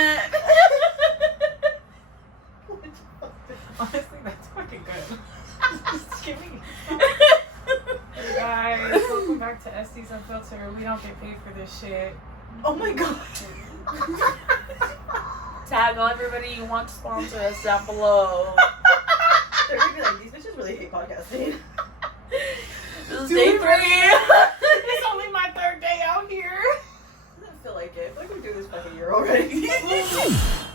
it. Honestly, that's fucking good. Just kidding. Hey guys, welcome back to Esties Unfiltered. We don't get paid for this shit. Oh my god. Tag all everybody you want to sponsor us down below. They're gonna be like, these bitches really hate podcasting. This is day 3. It's only my 3rd day out here. Doesn't feel like it. I feel like we're doing this fucking year already.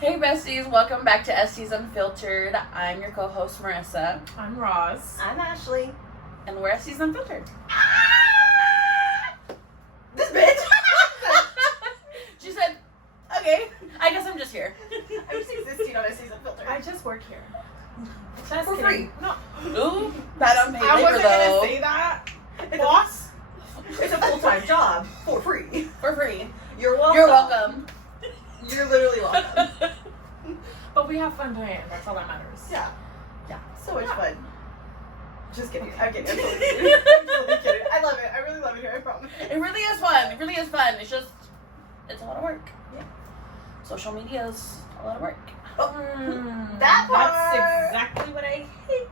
Hey besties, welcome back to Esties Unfiltered. I'm your co-host Marissa. I'm Roz. I'm Ashley. And we're Esties Unfiltered. This bitch! She said, okay, I guess I'm just here. I'm just existing on a season filter. I just work here. Just for free. No. Ooh, that unpaid I labor wasn't though. gonna say that. Boss. It's a full-time job for free. For free. You're welcome. You're welcome. You're literally welcome. But we have fun doing it. That's all that matters. Yeah. Yeah. So much Yeah. fun. Just kidding. I'm kidding. I'm totally kidding. I'm totally kidding. I love it. I really love it here. I promise. It really is fun. It really is fun. It's just, it's a lot of work. Yeah. Social media is a lot of work. That part. That's exactly what I hate.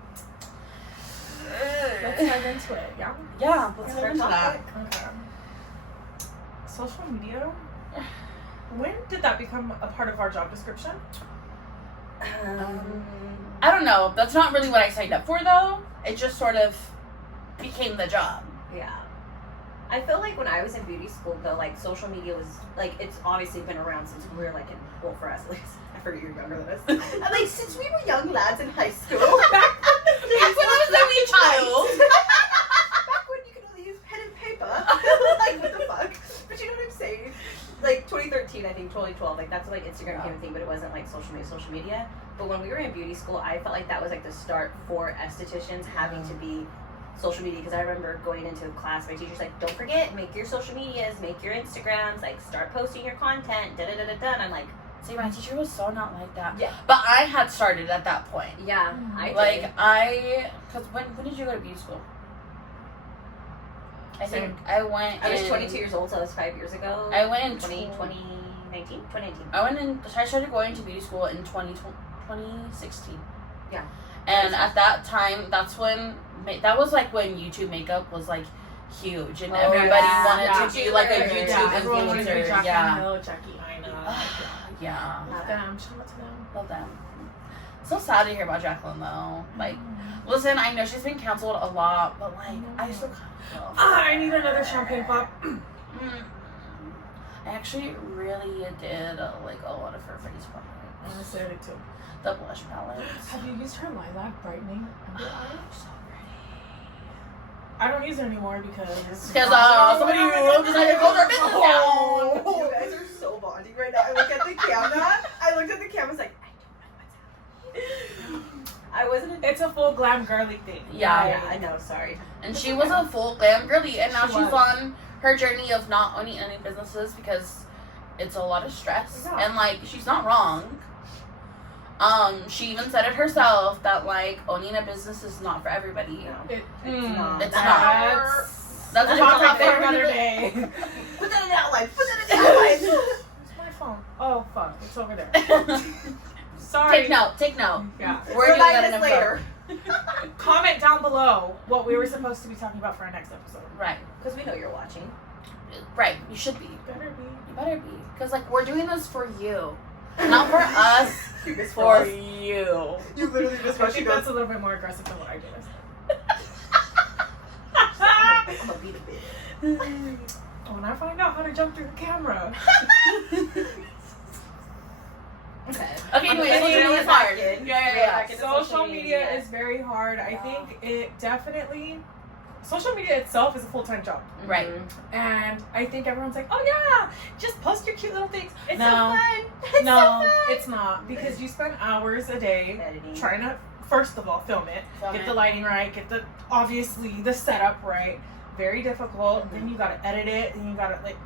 Let's dive into it, yeah? Yeah, let's Yeah, get into that. Okay. Social media? When did that become a part of our job description? I don't know. That's not really what I signed up for, though. It just sort of became the job. Yeah. I feel like when I was in beauty school, though, like, social media was, like, it's obviously been around since we were, like, in, well, for us at least. I forget you're younger than us. I'm like, since we were young lads in high school. Back when I was a wee child. Back when you could only use pen and paper. Like, what the fuck? But you know what I'm saying? Like, 2013, I think, 2012, like, that's when, like, Instagram became a thing, but it wasn't, like, social media. But when we were in beauty school, I felt like that was, like, the start for estheticians having to be social media, because I remember going into class, my teacher's like, don't forget, make your social medias, make your Instagrams, like, start posting your content, da-da-da-da-da, and I'm like, See, my teacher was so not like that. Yeah. But I had started at that point. yeah, I did. Like, because when did you go to beauty school? I think I went I was in, 22 years old, so that was 5 years ago. I went in 2019? I started going to beauty school in 2016. Yeah. And at that time, that was like when YouTube makeup was like huge, and everybody wanted to be like a YouTube Yeah, everyone wanted to be influencer. Jackie Yeah. Hill, Jackie Ina. Yeah. Love them. Shout out to them. Love them. So sad to hear about Jacqueline though. Like, listen, I know she's been canceled a lot, but like, I still kind of love her. I need another champagne pop. I actually really did like a lot of her face products. Honestly, I did too. The blush palettes. Have you used her lilac brightening under eye? So I don't use it anymore because somebody who decided to close her business down. You guys are so bonding right now. I look at the camera. I looked at the camera. I was like, I don't know what's happening. I wasn't it's a full glam girly thing. Yeah. I know, sorry. And she was a full glam girly, and now She she's was. on her journey of not owning any businesses because it's a lot of stress. Yeah. And like, she's not wrong. She even said it herself that like owning a business is not for everybody. No. It's not. It's That's a a different topic for topic. another day. Put that in the outline. Put that in the outline. Where's my phone? Oh fuck, it's over there. Sorry. Take note. Take note. Yeah. We're doing that Remind in us a later. Comment down below what we were supposed to be talking about for our next episode. Right. Because we know you're watching. Right. You should be. Better be. You better be. Because like, we're doing this for you, not for us. You missed For us. you. You literally just I watched think you that's go. a little bit more aggressive than what I did. I'm gonna beat a bitch. When I find out how to jump through the camera. Okay. Okay, anyway, social media is hard. Yeah. Into Social media is very hard. I think it definitely. Social media itself is a full-time job. Right. And I think everyone's like, oh yeah, just post your cute little things. It's no, so fun. It's no, so fun. it's not. Because you spend hours a day Editing. trying to, first of all, film it. Film Get it. the lighting right. Get the, obviously, the setup right. Very difficult. Then you gotta edit it. Then you gotta, like...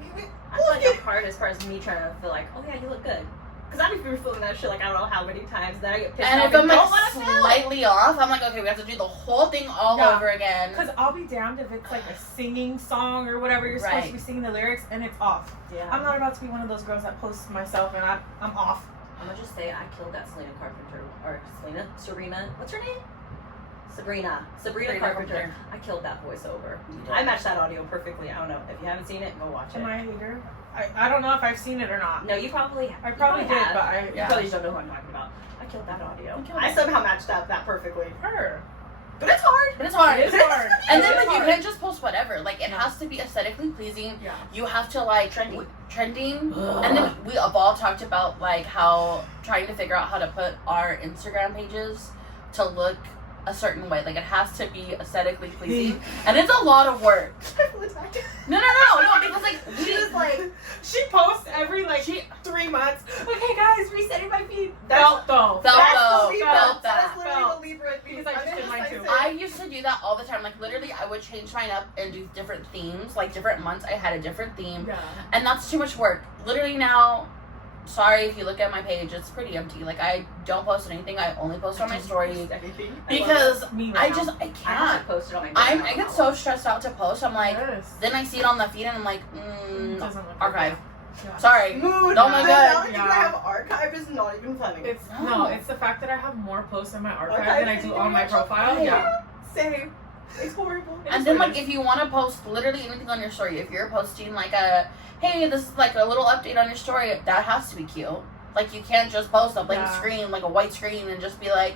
I feel like the hardest part is me trying to feel like, oh yeah, you look good. Because I'd be filming that shit like I don't know how many times. Then I get pissed And off if I'm don't like want to film. slightly off, I'm like, okay, we have to do the whole thing all Yeah. over again. Because I'll be damned if it's like a singing song or whatever, you're supposed to be singing the lyrics and it's off. Yeah. I'm not about to be one of those girls that posts myself and I'm off. I'm gonna just say I killed that Serena. What's her name? Sabrina Carpenter. I killed that voiceover. I matched that audio perfectly. I don't know. If you haven't seen it, go watch it. Am I a hater? I don't know if I've seen it or not. No, you probably I probably did, have. but You probably just don't know who I'm talking about. I killed that audio. I it. somehow matched up that perfectly. Her. But it's hard. But it's hard. It is hard. And It then is like you hard. can't just post whatever. Like it No. has to be aesthetically pleasing. Yeah. You have to like trending. And then Ugh. we have all talked about like how trying to figure out how to put our Instagram pages to look a certain way. Like it has to be aesthetically pleasing. And it's a lot of work. No, because like She was like, She posts every like 3 months. Okay, guys, resetting my feed. Felt though. Felt That's though. the Libra. Felt That's that. literally Felt. the Libra thing. Because I just did mine too. I used to do that all the time. Like literally I would change mine up and do different themes. Like different months I had a different theme. Yeah. And that's too much work. Literally now, sorry if you look at my page, it's pretty empty. Like I don't post anything. I only post on my story everything. because Me I now. just I I can't. haven't posted on my I get so stressed out to post. I'm like, Yes. then I see it on the feed and I'm like, It doesn't look archive. like that. Yeah. Sorry. Mood. Oh my The God. amount of people Yeah. I have archive is not even funny. It's No. it's the fact that I have more posts in my archive Archive than I than do you on do my actual- profile. Right. Yeah. Same. It's horrible. And then like if you want to post literally anything on your story, if you're posting like a, hey, this is like a little update on your story, that has to be cute. Like you can't just post a blank Yeah. screen, like a white screen, and just be like,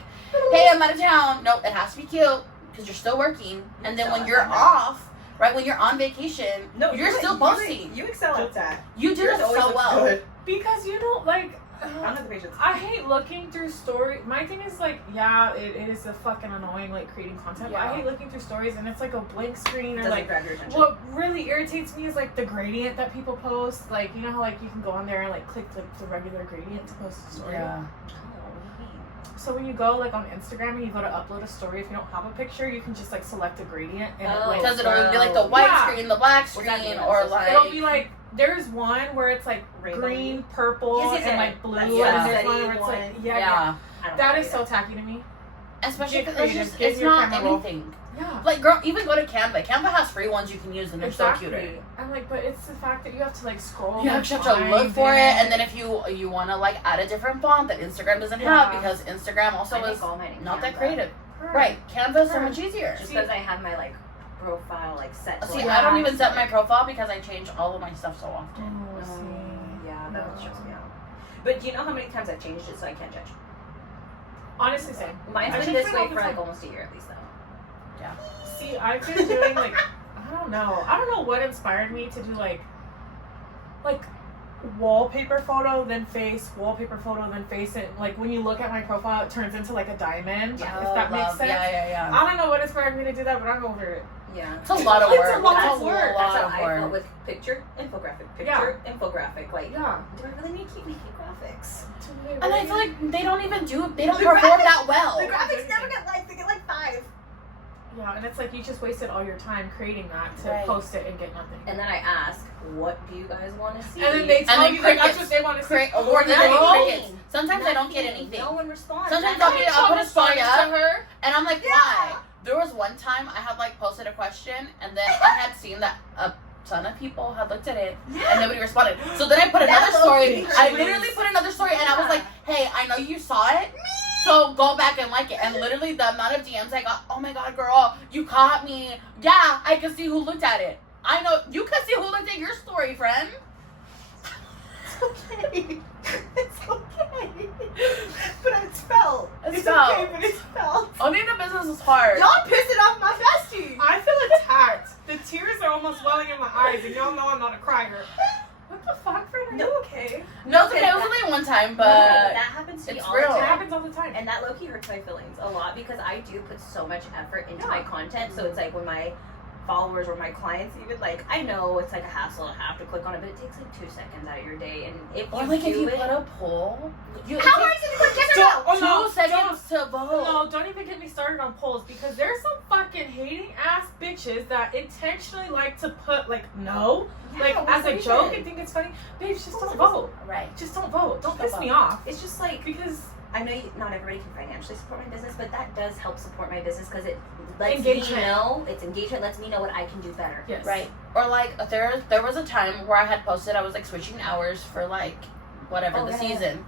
hey, I'm out of town. Nope, it has to be cute because you're still working. And then when you're off, right, when you're on vacation, No, you're still posting. You excel at that. You do Yours it always so looks well. good. Because you know, like I don't have the patience. I hate looking through stories. My thing is like, yeah, it is a fucking annoying like creating content. But I Yeah. hate looking through stories and it's like a blank screen or Doesn't like. grab your attention. What really irritates me is like the gradient that people post. Like you know how like you can go on there and like click the regular gradient to post a story. Yeah. So when you go like on Instagram and you go to upload a story, if you don't have a picture, you can just like select a gradient and Oh. it, like, Because it'll be like the white Yeah. screen, the black Well, that screen, makes or sense. like. it'll be like there's one where it's like Rainbow. green, purple, Yes, yes, and yeah. like blue, That's and yeah. there's one steady where it's like one. yeah. I don't that know is so tacky to me. Especially Get because it's creative. just, Get it's your not camera roll. anything. Yeah. Like, girl, even go to Canva. Canva has free ones you can use, and they're so cuter. I'm like, but it's the fact that you have to like scroll. You and actually have to find look for it, and then if you want to like add a different font that Instagram doesn't have, Yeah. because Instagram also I make is all mine in not that Canva. creative. Right. Right, Canva is so Right. much easier. Just because I have my like profile like set. to, See, like, I don't Yeah. even set my profile because I change all of my stuff so often. Oh, see. Yeah, that would No. stress me out. But do you know how many times I've changed it so I can't judge? Honestly, same. Mine's I been change this mine way all the for like time. almost a year at least though. See, I've been doing like I don't know what inspired me to do like wallpaper photo then face, wallpaper photo then face. It like when you look at my profile, it turns into like a diamond. Yeah. If that makes sense. Yeah. I don't know what inspired me to do that, but I'm over it. Yeah. It's a lot of It's work. a lot It's of work. That's lot how of I felt work. with picture, infographic, infographic. Like, Yeah. do I really need to keep making graphics? And I feel like they don't The perform graphics- that well. The graphics never get liked. They get like 5. Yeah, and it's like you just wasted all your time creating that to Right. post it and get nothing. And then I ask, what do you guys want to see? And then they tell then you like, that's crickets. what they want to see. Or then I get No. crickets. Sometimes I don't get Nothing. anything. No one responds. Sometimes That's I'll put a story up, to her. and I'm like, Yeah. why? There was one time I had like posted a question, and then I had seen that a ton of people had looked at it, and nobody responded. So then I put another That's story. okay. I literally put another story, and I was like, hey, I know you saw it. So go back and like it. And literally the amount of DMs I got, oh my god, girl, you caught me. Yeah, I can see who looked at it. I know you can see who looked at your story, friend. It's okay. It's okay. But it's felt. It's It's felt. okay, but it's felt. Owning a business is hard. Y'all pissing off my bestie. I feel attacked. The tears are almost welling in my eyes, and y'all know I'm not a crier. What the fuck, friend? Are No. you okay? No, it's okay. It was only one time, but that happens to me it's all real. the It time. happens all the time. And that low-key hurts my feelings a lot because I do put so much effort into Yeah. my content. So it's like when my followers or my clients even like, I know it's like a hassle to have to click on it, but it takes like 2 seconds out of your day. And if or you like do if you it, put a poll, you How am I supposed to get out. Oh, no, 2 seconds to vote. No, don't even get me started on polls because there's some fucking hating ass bitches that intentionally like to put like no, like as a joke and think it's funny. Babes, just don't vote. Right. Just don't vote. Don't Just piss don't me vote. off. It's just like, Because I know not everybody can financially support my business, but that does help support my business because it lets Engagement. me know, it's engagement, lets me know what I can do better. yes, Right. Or like there was a time where I had posted I was like switching hours for like whatever the season.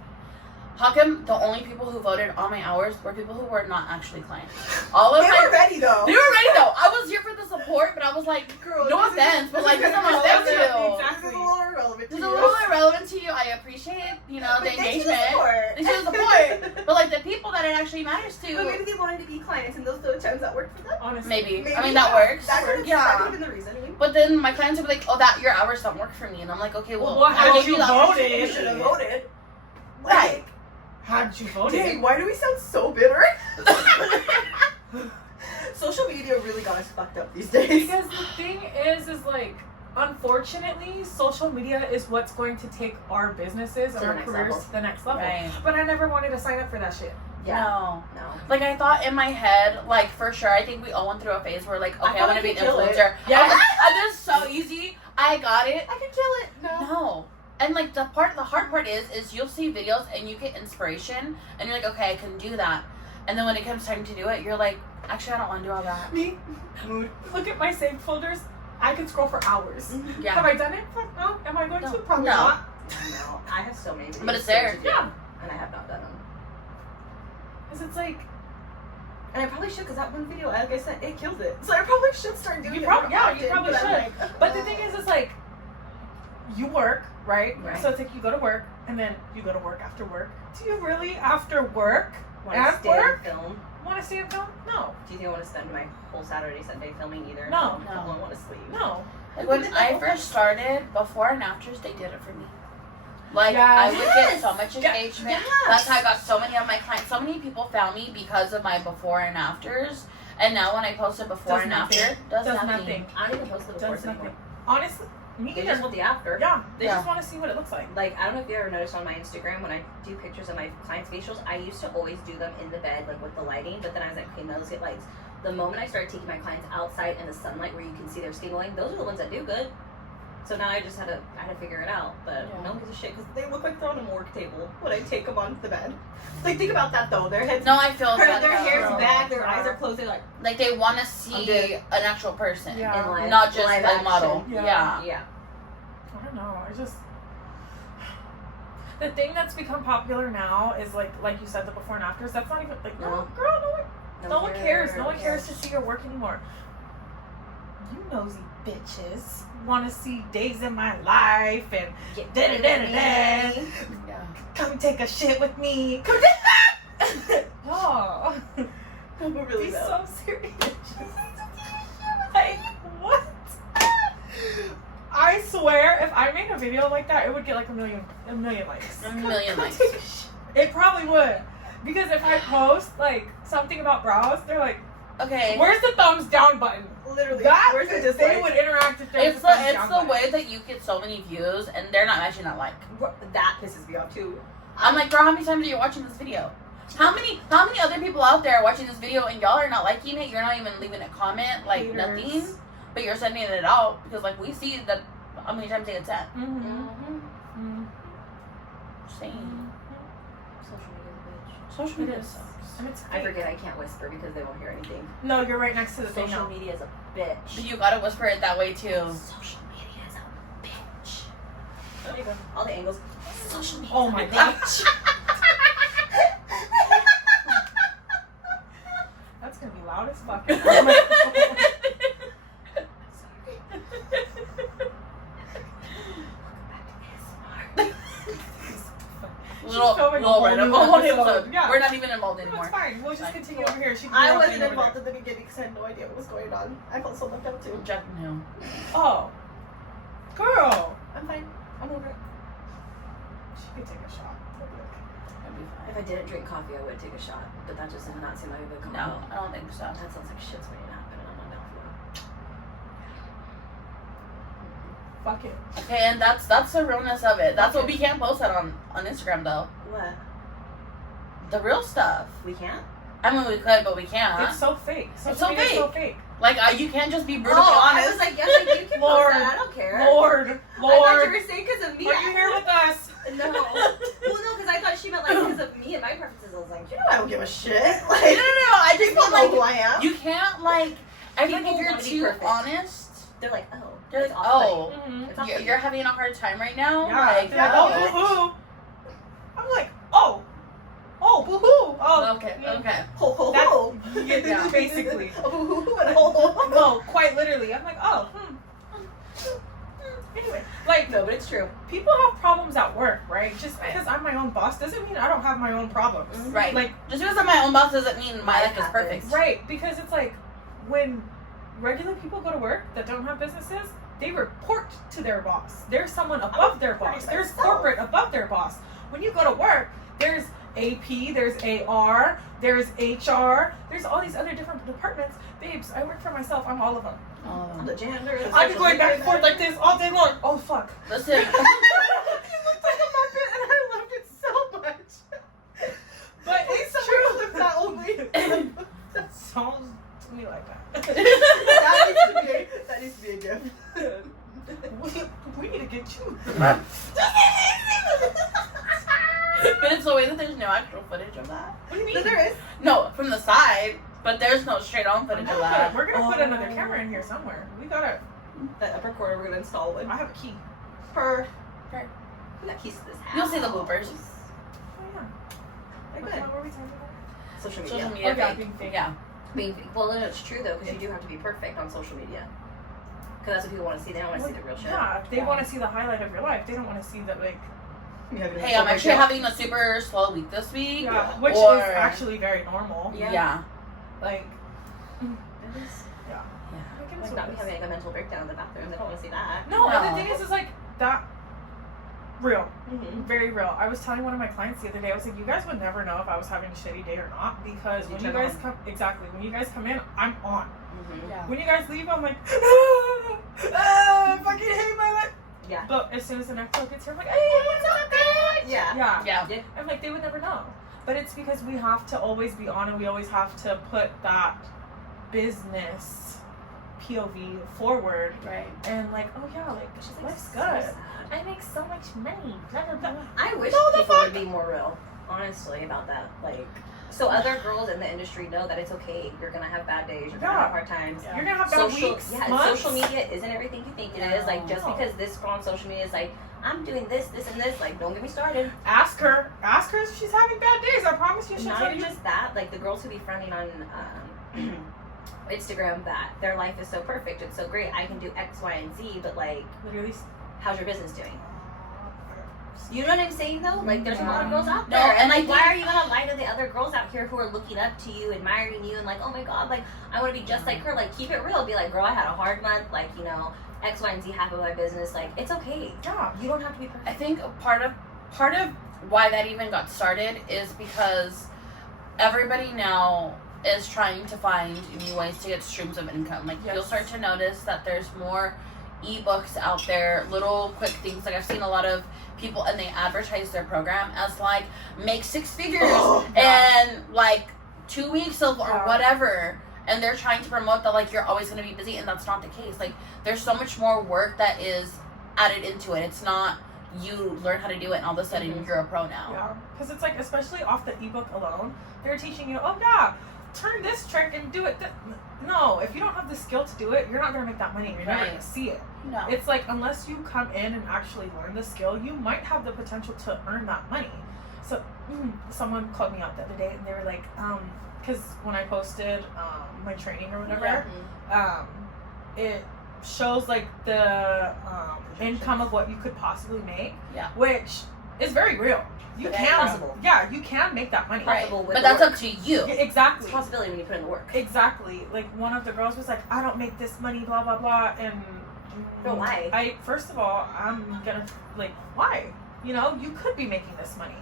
How come the only people who voted on my hours were people who were not actually clients? All of They my were ready though. They were ready though. I was here for the support, but I was like, Girl, no this is- offense, but like this this is is irrelevant to irrelevant. you. Exactly. This is a little irrelevant to This is you. a little irrelevant to you. I appreciate, you know, the But thanks for engagement. support. Thanks for the support. But like the people that it actually matters But to, maybe they wanted to be clients and those are the times that worked for them. honestly. maybe. Maybe I mean that works. That could have Yeah. been the reasoning. But then my clients would be like, oh, that your hours don't work for me, and I'm like, okay, well, Well, I had gave you the voted? opportunity. You should have voted. Right. How'd you vote? Dang, why do we sound so bitter? Social media really got us fucked up these days. Because the thing is like, unfortunately, social media is what's going to take our businesses and To the our next careers level. to the next level. Right. But I never wanted to sign up for that shit. No. No. Like I thought in my head, like for sure, I think we all went through a phase where like, okay, I thought want I to be an could kill it. influencer. Yeah. This is so easy. I got it. I can kill it. No. No. And like the hard part is you'll see videos and you get inspiration and you're like, okay, I can do that. And then when it comes time to do it, you're like, actually, I don't want to do all that. Me? Mood. Look at my saved folders. I could scroll for hours. Have Yeah. I done it? Fuck no. Am I going No. to? Probably No. not. No. I have so many videos. But it's there. to do, Yeah. And I have not done them. Because it's like, And I probably should, because that one video, like I said, it killed it. So I probably should start doing You it. prob- more yeah, you often, probably but I'm should. like, but the thing is, it's like, you work, right? Right. So it's like you go to work, and then you go to work after work. Do you really, after work, Want to at stay work, and film? want to stay and film? No. Do you think I want to spend my whole Saturday, Sunday filming either? No. I don't want to sleep. No. Like when I first started, before and afters, they did it for me. Like Yes. I would get so much Yes. engagement. Yes. That's how I got so many of my clients. So many people found me because of my before and afters. And now when I post a before Does and nothing. after, does Does nothing. nothing. I don't even post the befores Does nothing. anymore. Honestly, me They either. just want the after. Yeah. They Yeah. just want to see what it looks like. Like, I don't know if you ever noticed on my Instagram when I do pictures of my clients' facials, I used to always do them in the bed, like with the lighting, but then I was like, okay, now let's get lights. The moment I started taking my clients outside in the sunlight where you can see their skin glowing, those are the ones that do good. So now I had to figure it out, but Yeah. no one gives a shit because they look like they're on a work table when I take them onto the bed. Like, think about that though. Their heads, No, I feel their that. hair's though. back, their eyes are closed. They're like, Like they want to I'm see dead. an actual person, Yeah. in live, not just live a model. action. Yeah. Yeah. I don't know. I just the thing that's become popular now is like you said, the before and afters. That's not even like No. girl, no one cares. No one cares to see your work anymore. You nosy bitches want to see days in my life and da da da da da. Yeah. Come take a shit with me. Come oh, I'm really be bad. so serious. Like what? I swear, if I made a video like that, it would get like a million likes. A million likes. It probably would. Because if I post like something about brows, they're like, Okay. "Where's the thumbs down button?" Literally, That where's the they dislike? would interact if there was It's a thumbs the down button. way that you get so many views and they're not matching that like. That pisses me off too. I'm like, girl, how many times are you watching this video? How many other people out there are watching this video and y'all are not liking it? You're not even leaving a comment, like Haters. nothing. But you're sending it out because like we see that how many times they get sent. Mhm. Mm-hmm. Saying Social media's a bitch. social It media is. sucks. And it's I fake. forget I can't whisper because they won't hear anything. No, you're right next to the thing Social now. media is a bitch. But you gotta whisper it that way too. Social media is a bitch. There you go. All the angles. Social media. Oh my god. That's gonna be loud as fuck. Oh my God. Little filming a little whole random new whole episode. episode. Yeah. We're not even involved That's anymore. fine. We'll just Fine. continue over here. She can do I her wasn't thing over involved there. at the beginning because I had no idea what was going on. I felt so left out too. Jack knew. Oh, girl, I'm fine. I'm over it. she could take a shot. That'd be If I didn't drink coffee, I would take a shot. But that just did not seem like a good fine. combo. No, I don't think so. That sounds like shit's waiting to happen, and I'm not down for that. Fuck it. Okay, and that's the realness of it. That's what we can't post that on Instagram though. What? the real stuff. We can't. I mean, we could, but we can't. It's so fake. It's Social so media is so fake. fake. Like, you can't just be brutally I honest. was like, yes, like, you can Lord. post that. I don't care. Lord. I thought you Are were saying because of me. you here with us? No. Well, no, because I thought she meant like because of me and my preferences. I was like, You know I don't give a shit. No, Like, I just people feel know like who I am. you can't, like, I think People if you're wanna be too perfect. honest, they're like, oh, they're like, it's off-putting. Mm-hmm. It's off-putting. you're having a hard time right now. Yeah. Like, They're like, oh. I'm like, oh, boo-hoo. Oh, Okay, okay. Ho ho That's- ho. yeah, basically. Oh, hoo, hoo, hoo, and ho ho ho. No, quite literally. I'm like, oh, Anyway, like, No, but it's true. people have problems at work, right? Just because I'm my own boss doesn't mean I don't have my own problems. Right. Like, Just because I'm my own boss doesn't mean my life is happens. perfect. right, because it's like when regular people go to work that don't have businesses, they report to their boss. There's someone above their boss. There's myself. corporate above their boss. When you go to work, there's AP, there's AR, there's HR, there's all these other different departments. Babes, I work for myself. I'm all of them. I'm the janitor. the I've been social going back and media forth like this all day long. Oh, fuck. Listen, You looked like a Muppet, and I loved it so much. But Please, it's someone true. clip that only. Sounds to me like that. that needs to be a gift. we need to get you. but it's the way that there's no actual footage of that. What do you mean? No, there is. No, from the side, but there's no straight on footage of that. We're gonna put another camera in here somewhere. We gotta. That upper corner, we're gonna install one. I have a key. Per. We got keys to this house. You'll see the bloopers. Oh yeah. They're What good. were we talking about? Social media. Social media Oh, yeah, fake. being fake. Yeah. Well, no, it's true though, because you do have to be perfect on social media. Because that's what people want to see. They don't want to see the real shit. Yeah, they want to see the highlight of your life. They don't want to see that, like, Hey, I'm actually having a super slow week this week. yeah, which Or- is actually very normal. Yeah. Yeah. Like, It is. I Like not me having like a mental breakdown in the bathroom. They don't want to see that. no, and No. the thing is like that. Real, Mm-hmm. very real. I was telling one of my clients the other day. I was like, you guys would never know if I was having a shitty day or not because when you turn guys on. come, exactly when you guys come in, I'm on. Mm-hmm. Yeah. When you guys leave, I'm like, I fucking hate my life. Yeah. But as soon as the next girl gets here, I'm like, hey, what's up, bitch? Yeah. Yeah. Yeah. I'm like, they would never know. But it's because we have to always be on and we always have to put that business POV forward Right. and like, oh yeah, like She's like, life's so good. sad. I make so much money. Blah, blah, blah. I wish No, the people fuck? would be more real, honestly, about that. Like, so other girls in the industry know that it's okay. You're gonna have bad days. You're gonna Yeah. have hard times. Yeah. You're gonna have bad Social, weeks, yeah, months. social media isn't everything you think it is. Like, just No. because this girl on social media is like, I'm doing this, this, and this. Like, don't get me started. Ask her if she's having bad days. I promise you, she'll Not tell even you. just that. Like the girls who be fronting on Instagram that their life is so perfect, it's so great. I can do X, Y, and Z. But like, Literally. how's your business doing? You know what I'm saying though? Like there's a lot of girls out No, there. and And I like why think- are you gonna lie to the other girls out here who are looking up to you, admiring you and like, oh my god, like I wanna be just like her. Like keep it real. Be like, girl, I had a hard month, like, you know, X, Y, and Z half of my business. Like, it's okay. Yeah. You don't have to be perfect. I think part of why that even got started is because everybody now is trying to find new ways to get streams of income. Like Yes. you'll start to notice that there's more ebooks out there, little quick things. Like I've seen a lot of people and they advertise their program as like make 6 figures and like 2 weeks of or Yeah. whatever. And they're trying to promote that like you're always gonna be busy, and that's not the case. Like there's so much more work that is added into it. It's not you learn how to do it and all of a sudden you're a pro now. Yeah, because it's like, especially off the ebook alone, they're teaching you, oh yeah, turn this trick and do it. No, if you don't have the skill to do it, you're not gonna make that money. You're never Right. gonna see it. No. It's like, unless you come in and actually learn the skill, you might have the potential to earn that money. So, someone called me out the other day and they were like, because when I posted my training or whatever, it shows like the income of what you could possibly make, Yeah. which is very real. You Very can, possible. yeah, you can make that money. Right. Possible with But the that's work. up to you. Yeah, It's exactly. a possibility when you put in the work. Exactly. Like one of the girls was like, I don't make this money, blah blah blah, and But why? I first of all, I'm gonna like, why? You know, you could be making this money,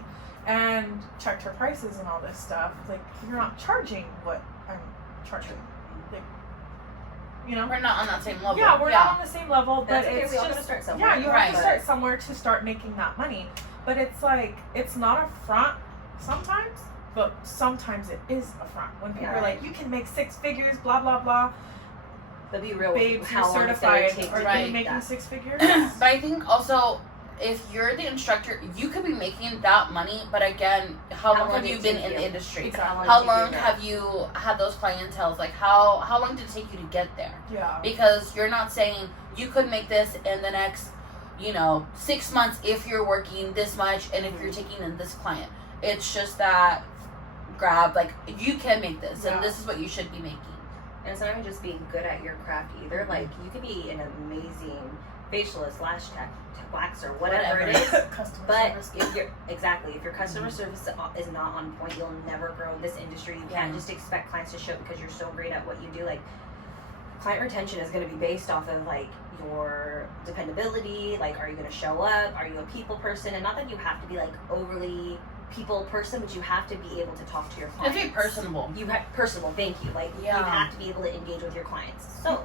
and checked her prices and all this stuff. Like, you're not charging what I'm charging. Like, you know. We're not on that same level. Yeah, we're not on the same level, but That's okay. it's We all just gotta start somewhere. yeah, you have Right. to start somewhere to start making that money. But it's like, it's not a front sometimes, but sometimes it is a front when people Yeah. are like, you can make 6 figures, blah blah blah. But be real. Babes, how you're long it's gonna certified. take Are to Right. you make making that. 6 figures? But I think also, if you're the instructor, you could be making that money, but again, how long long have did you it been take in you? the industry? Exactly. How did you do long that? have you had those clientels? Like, how long did it take you to get there? Yeah. Because you're not saying you could make this in the next, 6 months if you're working this much and if you're taking in this client. It's just that grab, like, you can make this, Yeah. and this is what you should be making. And it's not even just being good at your craft either. Like, you could be an amazing facialist, lash tech, waxer, whatever it is. Customer But service. if your customer service is not on point, you'll never grow in this industry. You can't just expect clients to show up because you're so great at what you do. Like, client retention is going to be based off of like your dependability. Like, are you going to show up? Are you a people person? And not that you have to be like overly people person, but you have to be able to talk to your clients. It's be personable. You have personable. Thank you. Like, you Yeah. have to be able to engage with your clients. So.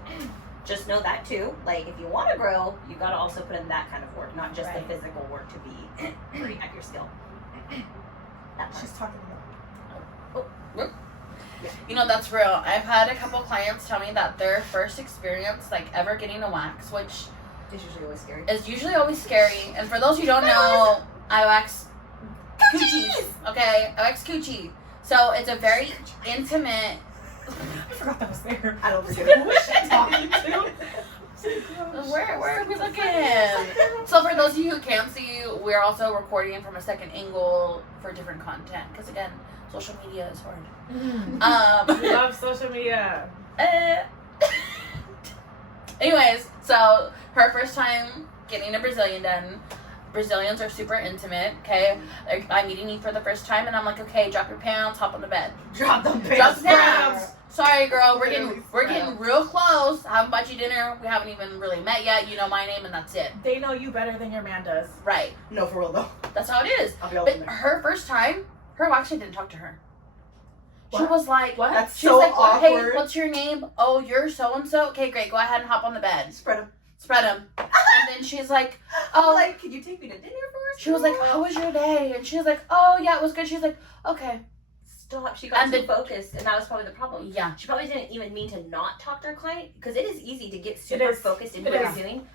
Just know that too. Like, if you want to grow, you got to also put in that kind of work, not just Right. the physical work to be great at your skill. That part. She's talking about. That's real. I've had a couple clients tell me that their first experience, like, ever getting a wax, which It's usually always scary. is usually always scary. And for those who don't know, I wax coochies. Okay, I wax coochie. So it's a very intimate. I forgot that was there. I don't forget. Who was she talking to? Where are we looking? So for those of you who can't see, we're also recording from a second angle for different content. Because again, social media is hard. We love social media. Anyways, so her first time getting a Brazilian done. Brazilians are super intimate, okay? I'm meeting you for the first time, and I'm like, okay, drop your pants, hop on the bed. Drop them Drop pants. the pants. Sorry, girl, we're Literally getting real close. I haven't bought you dinner. We haven't even really met yet. You know my name, and that's it. They know you better than your man does. Right. No, for real though. That's how it is. I'll be all But in there. her first time, her waxer didn't talk to her. She What? was like, What? That's She's so like, awkward. hey, what's your name? Oh, you're so and so. Okay, great. Go ahead and hop on the bed. Spread them. Spread them. And then she's like, Oh, oh, like, can you take me to dinner first? she was like, how was your day? And she was like, oh yeah, it was good. She's like, okay, Stop. She got And too the- focused, and that was probably the problem. yeah, She probably didn't even mean to not talk to her client, because it is easy to get It super is. focused in It what is. you're doing.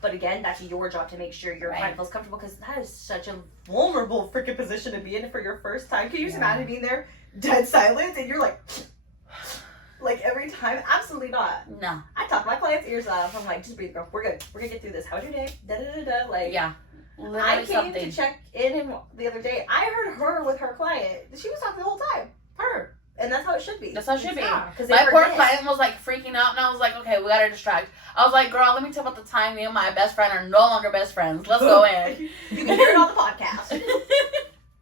But again, that's your job to make sure your Right. client feels comfortable, because that is such a Vulnerable freaking position to be in for your first time. Can you just Yeah. imagine being there, dead silence, and you're like every time? Absolutely not. no, I talk my clients' ears off. I'm like, just breathe, girl. We're good. We're gonna get through this. How's your day? Da da da da. Like, yeah, I literally came something. to check in the other day. I heard her with her client. She was talking the whole time. Her. And that's how it should be. That's how it should be. Yeah. Because My poor client was like freaking out, and I was like, okay, we gotta distract. I was like, girl, let me tell you about the time me and my best friend are no longer best friends. Let's go in. You can hear it on the podcast.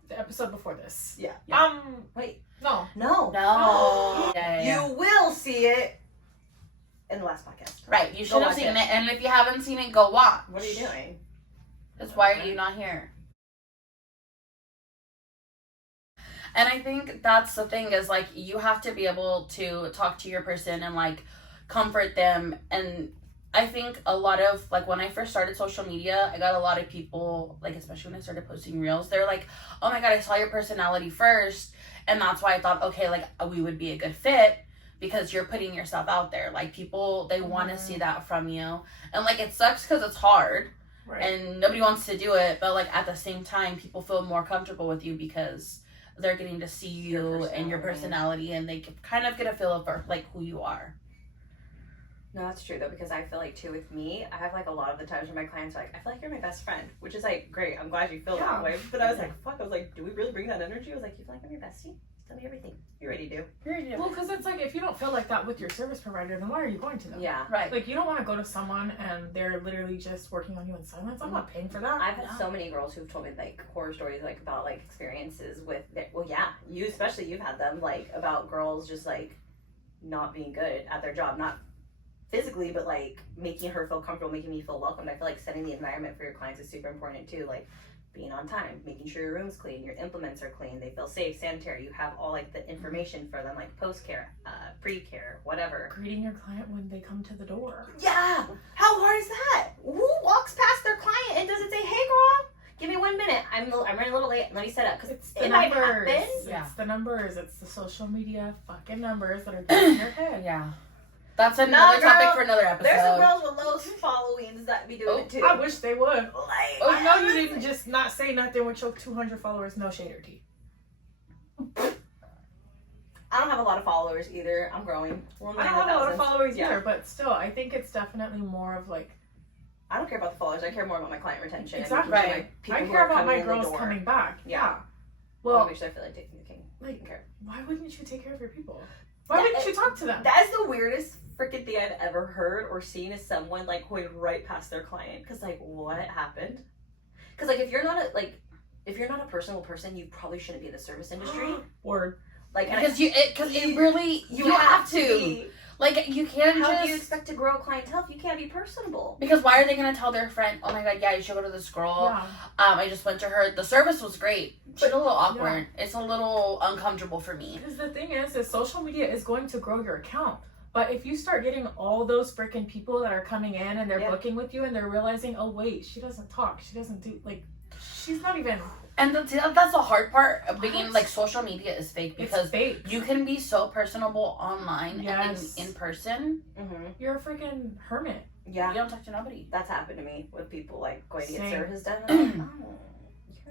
The episode before this. Yeah. wait. No. No. No. Yeah, yeah, yeah. You will see it in the last podcast. Right, you Go should have watch seen it. it, and if you haven't seen it, go watch. What are you doing? That's why are you not here? And I think that's the thing is like you have to be able to talk to your person and like comfort them. And I think a lot of like when I first started social media, I got a lot of people like, especially when I started posting reels, they're like, oh my god, I saw your personality first, and that's why I thought, okay, like we would be a good fit because you're putting yourself out there. Like people, they want to see that from you, and like it sucks because it's hard. Right. And nobody wants to do it, but like at the same time people feel more comfortable with you because they're getting to see you and your personality, and they can kind of get a feel for like who you are. No, that's true though, because I feel like too with me, I have like a lot of the times where my clients are like, I feel like you're my best friend, which is like great. I'm glad you feel Yeah. that way. But I was like, fuck. I was like, do we really bring that energy? I was like, you feel like I'm your bestie? Tell me everything. You already do. Well, because it's like if you don't feel like that with your service provider, then why are you going to them? Yeah. Right. Like you don't want to go to someone and they're literally just working on you in silence. I'm not paying for that. I've had so many girls who've told me like horror stories like about like experiences with their, well, yeah, you especially, you've had them like about girls just like not being good at their job, not physically, but like making her feel comfortable, making me feel welcomed. I feel like setting the environment for your clients is super important too. Like being on time, making sure your room's clean, your implements are clean, they feel safe, sanitary. You have all like the information for them, like post care, pre-care, whatever. Greeting your client when they come to the door. Yeah. How hard is that? Who walks past their client and doesn't say, hey girl, Give me 1 minute. I'm running a little late. Let me set up because It's the it might numbers. happen. Yeah. It's the numbers. It's the social media fucking numbers that are getting in your head. Yeah. That's another girl. topic for another episode. There's some girls with low followings that be doing it too. I wish they would. Like, I know you didn't just not say nothing with your 200 followers, no shade or tea. I don't have a lot of followers either. I'm growing. I don't have a lot of followers Yeah. either, but still, I think it's definitely more of like. I don't care about the followers. I care more about my client retention. and Exactly. making sure Right. my people I who care are about coming my in the girls door. coming back. Yeah. Yeah. Well, Well, make sure I feel like taking like, care. why wouldn't you take care of your people? Why Yeah, wouldn't you talk to them? That's the weirdest freaking thing I've ever heard or seen is someone like going right past their client. Cause like, what happened? Cause like, if you're not a personal person, you probably shouldn't be in the service industry. Word. Like, and Because it really, you have to. be. Like, you can't How just. do you expect to grow clientele if you can't be personable? Because why are they gonna tell their friend, oh my god, yeah, you should go to this girl. Yeah. I just went to her. The service was great. She's a little awkward. It's a little uncomfortable for me. Because the thing is social media is going to grow your account. But if you start getting all those freaking people that are coming in and they're Yeah. booking with you and they're realizing, oh wait, she doesn't talk. She doesn't do, like, she's not even. And that's the hard part of being like social media is fake It's because fake. you can be so personable online Yes. and in person. Mm-hmm. You're a freaking hermit. Yeah. You don't talk to nobody. That's happened to me with people like going to get Same. service done. I'm like, oh,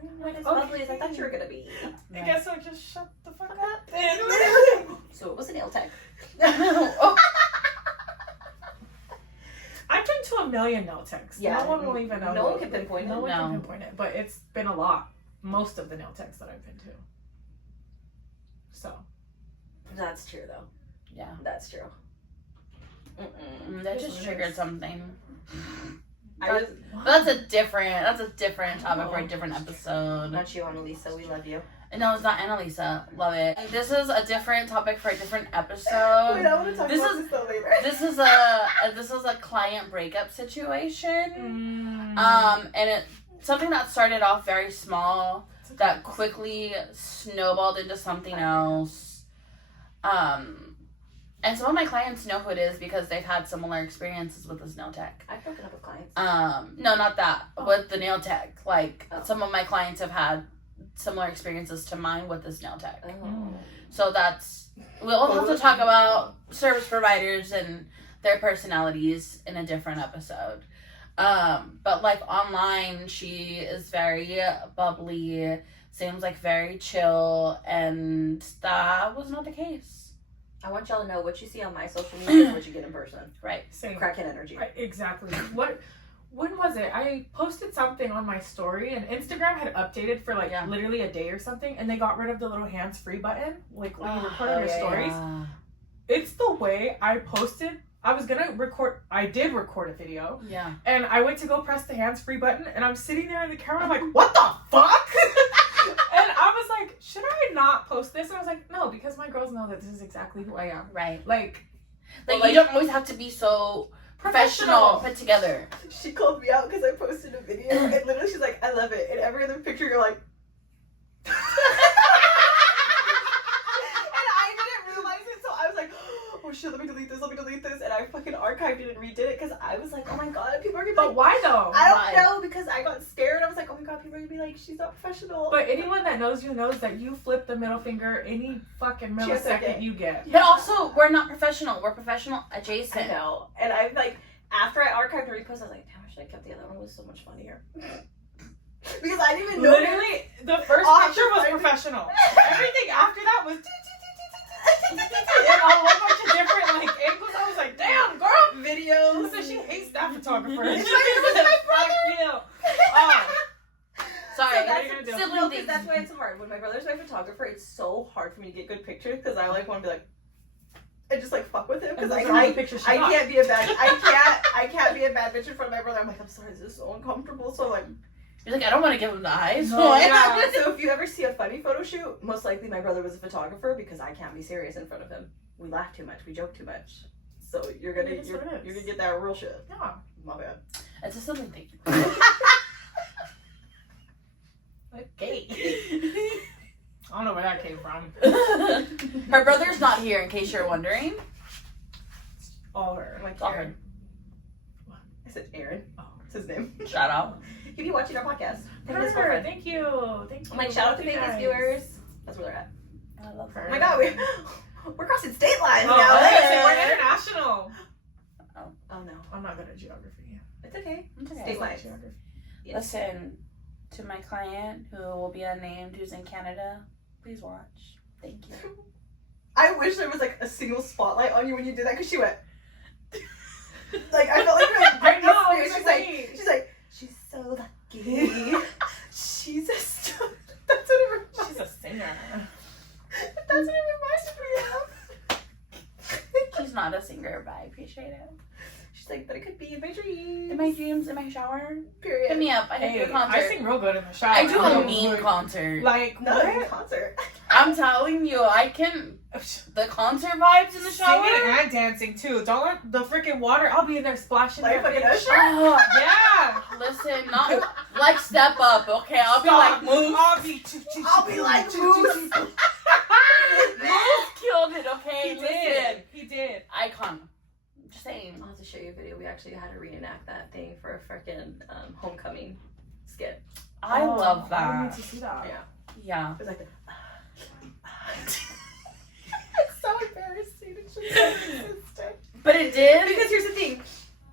you're not as bubbly as I thought you were gonna be. I guess I'll just shut the fuck up. So it was a nail tech. Oh, I've been to a million nail techs. Yeah. No one will even know. No one can pinpoint it. No one No. can pinpoint it. But it's been a lot. Most of the nail techs that I've been to. So. That's true though. yeah. That's true. Mm-mm. That just triggered something. I just, That's a different topic for a different episode. not you, Annalisa. We love you. No, it's not Annalisa. Love it. This is a different topic for a different Wait, episode. I want to talk This about is- this though later. This is a client breakup situation. Mm. And it something that started off very small that quickly snowballed into something else. And some of my clients know who it is because they've had similar experiences with this nail tech. I've broken up with clients. No, not that. With the nail tech. Like, Oh. some of my clients have had similar experiences to mine with this nail tech. Oh. So we'll have to talk about service providers and their personalities in a different episode. But like online, she is very bubbly, seems like very chill, and that was not the case. I want y'all to know what you see on my social media is what you get in person. Right. Same. Crackhead energy. Right, exactly. When was it? I posted something on my story and Instagram had updated for like Yeah. literally a day or something and they got rid of the little hands-free button. Like when you record Oh, on your yeah, stories. Yeah. It's the way I posted. I was gonna record. I did record a video, Yeah. and I went to go press the hands-free button, and I'm sitting there in the camera. I'm like, "What the fuck?" And I was like, "Should I not post this?" And I was like, "No, because my girls know that this is exactly who I am. Right. Like, Like, Well, you don't always have to be so professional, put together. She called me out because I posted a video and literally she's like, I love it. And every other picture you're like, and I didn't realize it, so I was like, oh shit, let me delete this, and I fucking archived it and redid it because I was like, oh my god, people are gonna be but like, why though? I Why? don't know, because I got scared. I was like, oh my god, people are gonna be like, she's not professional. But anyone that knows you knows that you flip the middle finger any fucking Just a millisecond second. you get. But also, we're not professional. We're professional I adjacent. know. And I'm like, after I archived and reposted, I was like, damn, I should have kept the other one. It was so much funnier. because I didn't even know. Literally, the first I'll have picture to was find it. professional. Everything after that was and a whole bunch of different like angles. I was like, damn, girl. videos. Listen, she hates that photographer. It's She like, it was said, my "Fuck you." Oh, Sorry. So what are you gonna do? Sibling No, things. because that's why it's hard. When my brother's my photographer, it's so hard for me to get good pictures because I like want to be like, I just like fuck with him because And those are all the pictures she I got. can't be a bad I can't be a bad bitch in front of my brother. I'm like, I'm sorry, this is so uncomfortable. So like, You're like, I don't want to give him the eyes. No, What? yeah. so if you ever see a funny photo shoot, most likely my brother was a photographer because I can't be serious in front of him. We laugh too much, we joke too much. So you're gonna It is what it is. you're gonna get that real shit. yeah. My bad. It's a sibling thing. Okay. I don't know where that came from. Her brother's not here, in case you're wondering. All her. I'm like, All Aaron. I said Aaron. Oh. It's his name. Shout out. He'll be watching our podcast. Thank his Her, girlfriend. thank you. Thank you. I'm like, shout out to Thank you Vegas guys. viewers. That's where they're at. I love her. Oh my god, we're crossing state lines Oh, now. listen, we're international. Oh no. I'm not good at geography. It's okay. It's okay. State lines. Geography. Yes. Listen, to my client who will be unnamed, who's in Canada, please watch. Thank you. I wish there was like a single spotlight on you when you did that because she went. Like I felt like you were like, I know. she's like, she's so lucky. She's a star. That's what it reminds. She's a singer. That's what it reminds me of. She's not a singer, but I appreciate it. She's like, but it could be in my dreams. In my dreams, in my shower, Period. hit me up. I can do a Hey, concert. I sing real good in the shower. I do a don't mean know. concert. Like, Not a what? concert. I'm telling you, I can. The concert vibes in the shower. Singing and dancing too. Don't let the freaking water. I'll be in there splashing. Like that fucking bitch. Usher. Oh, Yeah. listen, not like step up, okay? I'll be like Moose. I'll be like Moose. Moose killed it, okay? He Listen, did. He did. icon. Just saying. I'll have to show you a video. We actually had to reenact that thing for a freaking homecoming skit. I love I that. need to see that. Yeah. It was like the. It's so embarrassing. It's just so consistent. But it did. Because here's the thing.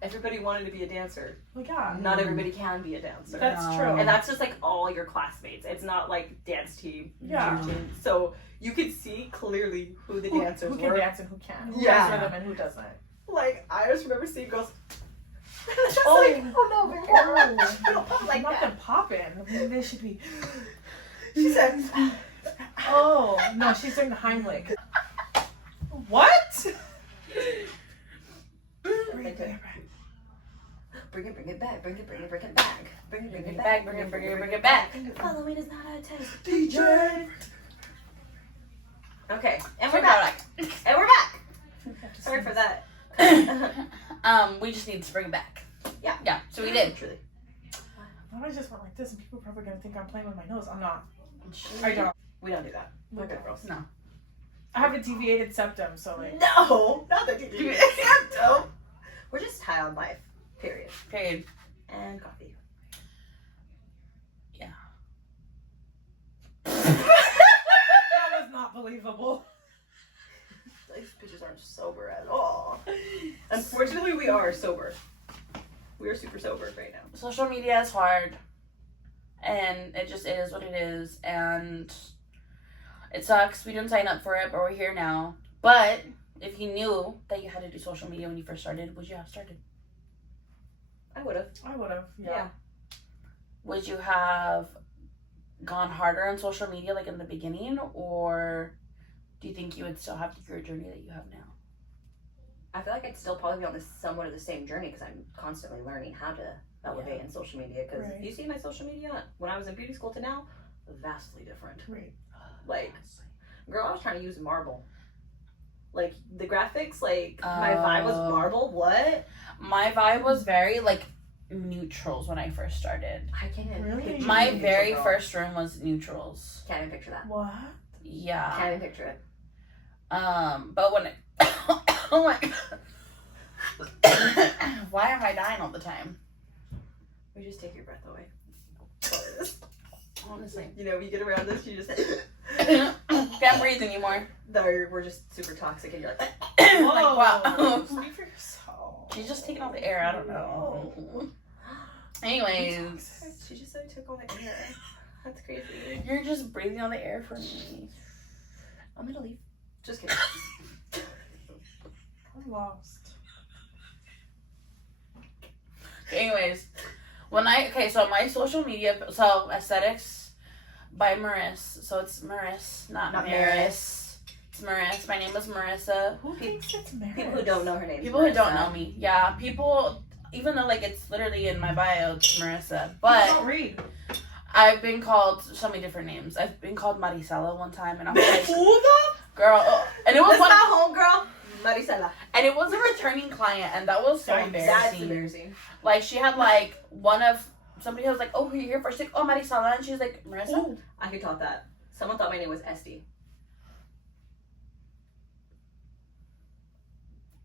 Everybody wanted to be a dancer. Well, yeah. Not everybody can be a dancer. That's No. true. And that's just like all your classmates. It's not like dance team. Yeah. routine. So you could see clearly who the dancers who can were. dance and who can't. Who Yeah. has rhythm and who doesn't. Like I just remember seeing girls. Just Oh. like, oh no, baby. I don't pop like Not that. them popping. I mean, they should be. She said, Oh no, she's doing the Heimlich. What? bring it back. Bring it back. Bring it back. Bring it back, bring it back. Following is not a test. DJ. Okay, and So we're back. And we're back. Sorry for that. We just need to bring it back. Yeah. Yeah. So we did. Truly. Why don't I just went like this and people are probably gonna think I'm playing with my nose. I'm not. I don't. We don't do that. We're good girls. No. I have a deviated septum, so like. No, not that you do. We're just high on life. Period. Period. And coffee. That was not believable. These bitches aren't sober at all. Unfortunately, we are sober. We are super sober right now. Social media is hard, and it just is what it is, and it sucks. We didn't sign up for it, but we're here now. But if you knew that you had to do social media when you first started, would you have started? I would have. I would have. Yeah. Would you have gone harder on social media like in the beginning, or do you think you would still have your journey that you have now? I feel like I'd still probably be on this somewhat of the same journey because I'm constantly learning how to elevate in social media. Because Right. if you see my social media when I was in beauty school to now, vastly different. Right. Like, girl, I was trying to use marble. Like the graphics, like my vibe was Oh. marble. What? My vibe was very like neutrals when I first started. I can't even. Really? picture My the very girl. first room was neutrals. Can't even picture that. What? Yeah. Can't even picture it. But when it oh my why am I dying all the time? We just take your breath away. Honestly. You know, you get around this, you just Can't breathe anymore. we're just super toxic, and you're like, Like, wow. Speak for yourself. She's just taking all the air, I don't know. Anyways, she just said I took all the air. That's crazy. you're just breathing all the air for me. I'm gonna leave. Just kidding. I'm lost. Anyways, so my social media, so aesthetics by Maris. So it's Maris, not Maris. It's Maris. My name is Marissa. Who thinks it's marriage? People who don't know her name. People who don't know me, yeah, people, even though like it's literally in my bio, it's Marissa. But Don't read. I've been called so many different names. I've been called Marisela one time, and I was like, Who the? girl, and it was That's one, my homegirl, Marisela. and it was a returning client, and that was so That's embarrassing. embarrassing. Like she had like somebody was like, oh, you're here first, like, oh, Marisela, and she's like, Marissa. I could taught that. Someone thought my name was Esty.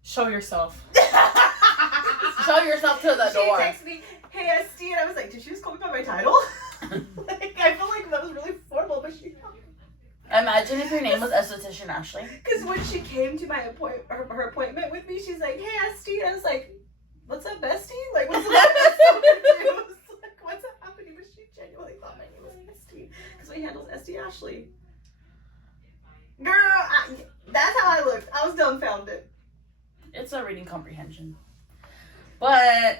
Show yourself. Show yourself to the door. She texted me, "Hey, Esty," and I was like, "Did she just call me by my title?" Like, I feel like that was really formal, but she. Imagine if your name was Esthetician Ashley. Because when she came to my her appointment with me, she's like, "Hey, Esty," and I was like, "What's up, bestie? Like, what's up?" I was like, "What's happening?" But she genuinely thought my name was Esty because we handles Esty Ashley. Girl, that's how I looked. I was dumbfounded. It's a reading comprehension. But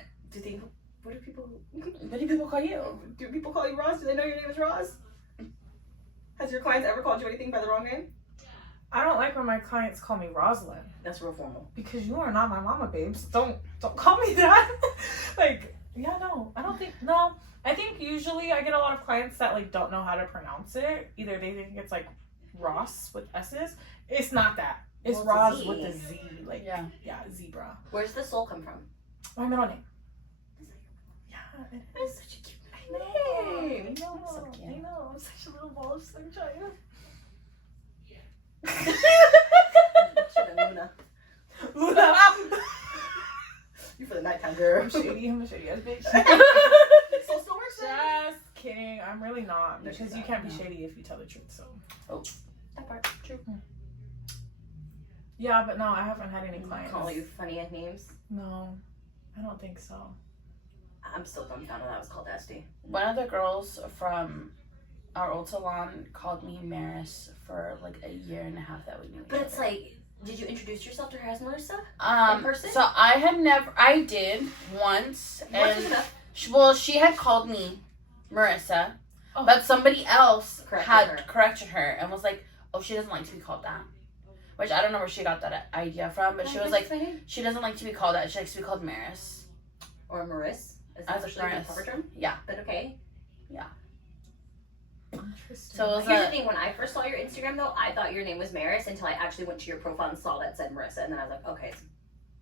What do people call you? Do people call you Roz? Do they know your name is Roz? Has your clients ever called you anything by the wrong name? I don't like when my clients call me Rosalind. That's real formal. Because you are not my mama, babes. Don't call me that. Like, yeah, no. I don't think, no. I think usually I get a lot of clients that, like, don't know how to pronounce it. Either they think it's, like, Ross with S's. It's not that. It's Well, Roz it's a with Z. a Z. Like, Yeah. zebra. Where's the soul come from? My middle name. Yeah, it That's is. such a cute I name. know. So cute. I know. I'm such a little ball of sunshine. Luna. Luna. You for the nighttime, girl. I'm shady. I'm a shady ass bitch. So still works. Just kidding. I'm really not. No, Because she's you not, can't be no. shady if you tell the truth. So. That part. True. Yeah, but no, I haven't had any clients. Call you funny names. No, I don't think so. I'm still dumbfounded that was called Esty. One of the girls from our old salon called me Maris for like a year and a half that we knew each But it's other. like, did you introduce yourself to her as Marissa? in person? So I did once, Once is and enough. she had called me Marissa, Oh. but somebody else Corrected corrected her and was like, "Oh, she doesn't like to be called that," which I don't know where she got that idea from, but she was like, she doesn't like to be called that. She likes to be called Maris. Or Maris. Is I that was actually the Maris. proper term? Yeah. But okay. Interesting. So it was Here's a- the thing, when I first saw your Instagram though, I thought your name was Maris until I actually went to your profile and saw that said Marissa, and then I was like, okay,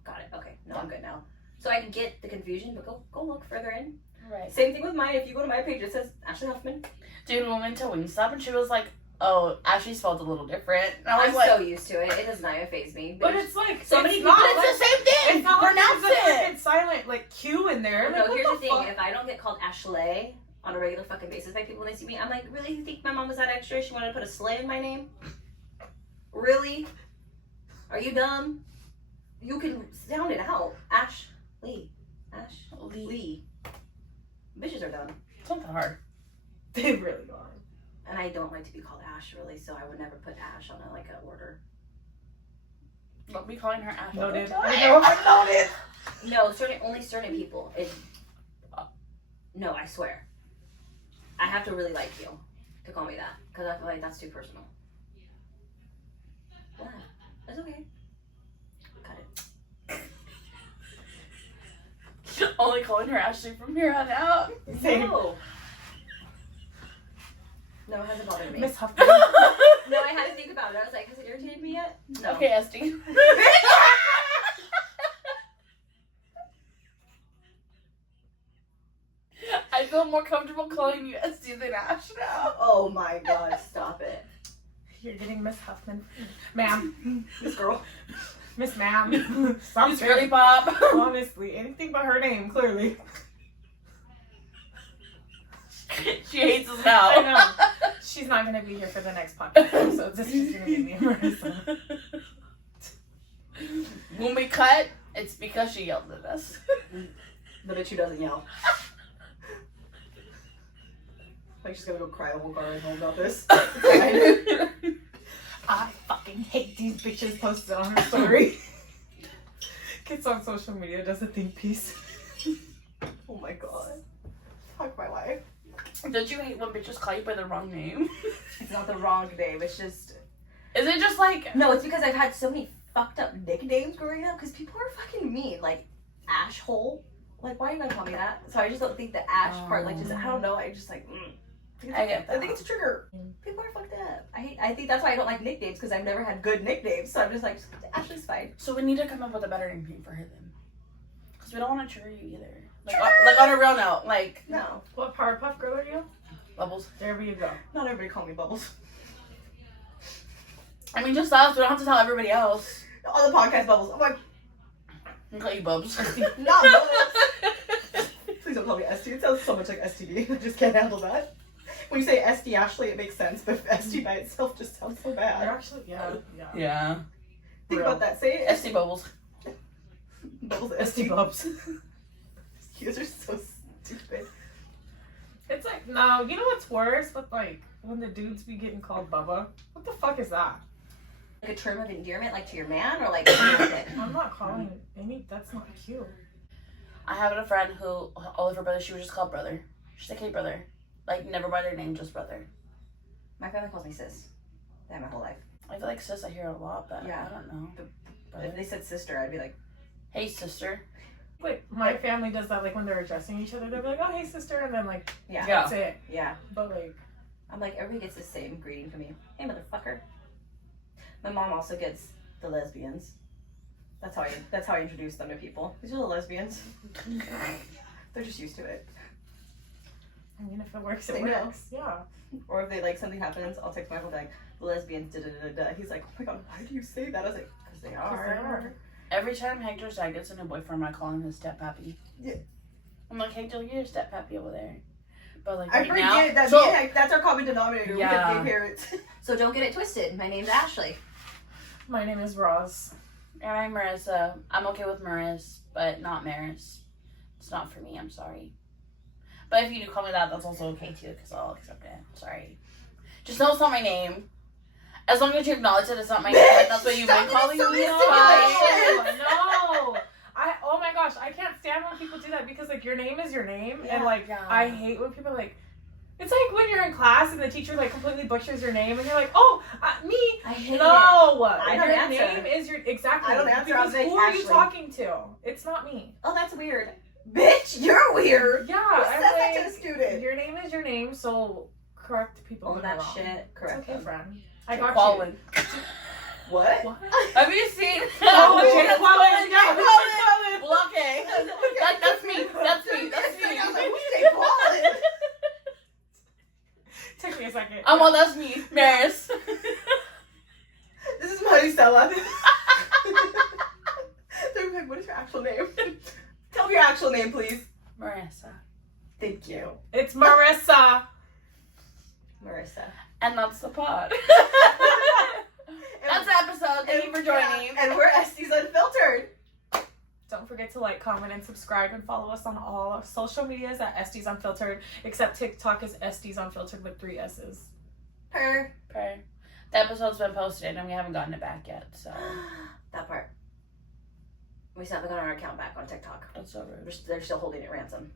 got it. Okay, no, I'm good now. So I can get the confusion, but go look further in. right. Same thing with mine. If you go to my page, it says Ashley Huffman. Dude, we went to Wingstop and she was like, "Oh, Ashley spelled a little different." And I I'm was like, so used to it. It does not faze me. but it's like So it's many not people- like, "It's the same thing. it's not like Pronounce there's a it." freaking silent like Q in there. Like, No, what here's the thing. fuck? If I don't get called Ashley on a regular fucking basis by people when they see me, I'm like, really? You think my mom was that extra? She wanted to put a slay in my name? Really? Are you dumb? You can sound it out. Ashley. Ashley. Bitches are dumb. It's not that hard. They really are. And I don't like to be called Ash, really, so I would never put Ash on a, like a order. Don't be calling her Ashley. Noted. I know. I noted. No, only certain people. No, I swear. I have to really like you to call me that, because I feel like that's too personal. What? That's okay. Cut it. Only calling her Ashley from here on out. Same. No. No, it hasn't bothered me. Miss Huffman. No, I had to think about it. I was like, has it irritated me yet? No. Okay, Esty. I feel more comfortable calling you Esty than Ash now. Oh my God! Stop it, You're getting Miss Huffman, ma'am, this girl. Miss Ma'am. Miss Something. Girly Pop. Honestly, anything but her name. Clearly. She hates us I now. know. She's not gonna be here for the next podcast, so this is gonna be me and Marissa. When we cut, it's because she yelled at us. The bitch who doesn't yell. Like she's gonna go cry the whole car ride home about this. I fucking hate these bitches posted on her story. Gets on social media, does a think piece. Oh my God. Fuck my life. Don't you hate when bitches call you by the wrong name? It's not the wrong name. It's just. Is it just like... No, it's because I've had so many fucked up nicknames growing up. Because people are fucking mean. Like Ash Hole. Like, why are you gonna call me that? So I just don't think the Ash part. Like, just I don't know. I just like. I get that. I think it's a trigger. People are fucked up. I think that's why I don't like nicknames because I've never had good nicknames. So I'm just like, Ashley's fine. So we need to come up with a better nickname for her then. Because we don't want to trigger you either. Like on a real note, like... No, What Powerpuff Girl are you? Bubbles. There we go. not everybody call me Bubbles. I mean, just us. We don't have to tell everybody else. On the podcast, Bubbles. I'm like, I'm gonna call you Bubs. Not Bubs. Please don't call me Esty. It sounds so much like STD. I just can't handle that. When you say Esty Ashley, it makes sense, but Esty by itself just sounds so You're bad. actually, yeah. Yeah. Think Real. about that. Say it. Esty Bubbles. Bubbles Esty Esty. Bubs. You guys are so stupid. It's like, no, you know what's worse? But like, when the dudes be getting called Bubba. What the fuck is that? Like a term of endearment, like to your man, or like it? I'm not calling any, that's not cute. I have a friend who, all of her brothers, she was just called brother. She's like, hey, brother. Like, never by their name, just brother. My family calls me sis. Yeah, my whole life. I feel like sis I hear a lot, but Yeah. I don't know. If they said sister, I'd be like, Hey, sister. Like, my family does that, like, when they're addressing each other, they'll be like, oh, hey, sister, and then, like, yeah. that's it. Yeah. But, like, I'm like, everybody gets the same greeting from me. Hey, motherfucker. My mom also gets the lesbians. That's how I introduce them to people. These are the lesbians. They're just used to it. I mean, if it works, it I know. works. Yeah. Or if they like something happens, I'll text my phone like, the lesbians, da da da da. He's like, oh my god, why do you say that? I was like, because they are. Every time Hector's dad gets a new boyfriend, I call him his steppappy. Yeah. I'm like, Hector, you're steppappy over there. But like I right forget now, that so, me and Heck, that's our common denominator. Yeah. We have gay parents. So don't get it twisted. My name's Ashley. My name is Roz. and I'm Marissa. I'm okay with Maris, but not Maris. It's not for me. I'm sorry. But if you do call me that, that's also okay too, because I'll accept it. Sorry. Just know it's not my name. As long as you acknowledge that it's not my name, and that's what you've been calling me. so Fine. No. Oh my gosh, I can't stand when people do that because like your name is your name, and like Yeah. I hate when people like. It's like when you're in class and the teacher like completely butchers your name, and you're like, "Oh, me." I hate it. No, I don't your answer. name is your exactly. I don't answer, Because I'll say who are you Ashley. talking to? It's not me. Oh, that's weird. Bitch, you're weird. Yeah, Who I'm said that to like, the student? your name is your name, so correct people. Oh, when that they're wrong. shit. Correct. It's okay, them. friend. I got Quallen. What? you. What? Have you seen? Oh, Jake Jake Quallen, Quallen, yeah. Jake Blockade. That's me. That's me. That's me. I was like, who's Jake Quallen? Took me a second. Oh, well, that's me, Maris. This is Maricela. They're like, what is your actual name? Tell me your actual name, please. Marissa. Thank you. It's Marissa. Marissa. And that's the pod. That's the episode. Thank you for joining. And we're Esties Unfiltered. Don't forget to like, comment, and subscribe, and follow us on all of social medias at Esties Unfiltered, except TikTok is Esties Unfiltered with 3 S's. Her. Okay. The episode's been posted and we haven't gotten it back yet, so That part. We still haven't got our account back on TikTok. that's so rude. They're still holding it ransom.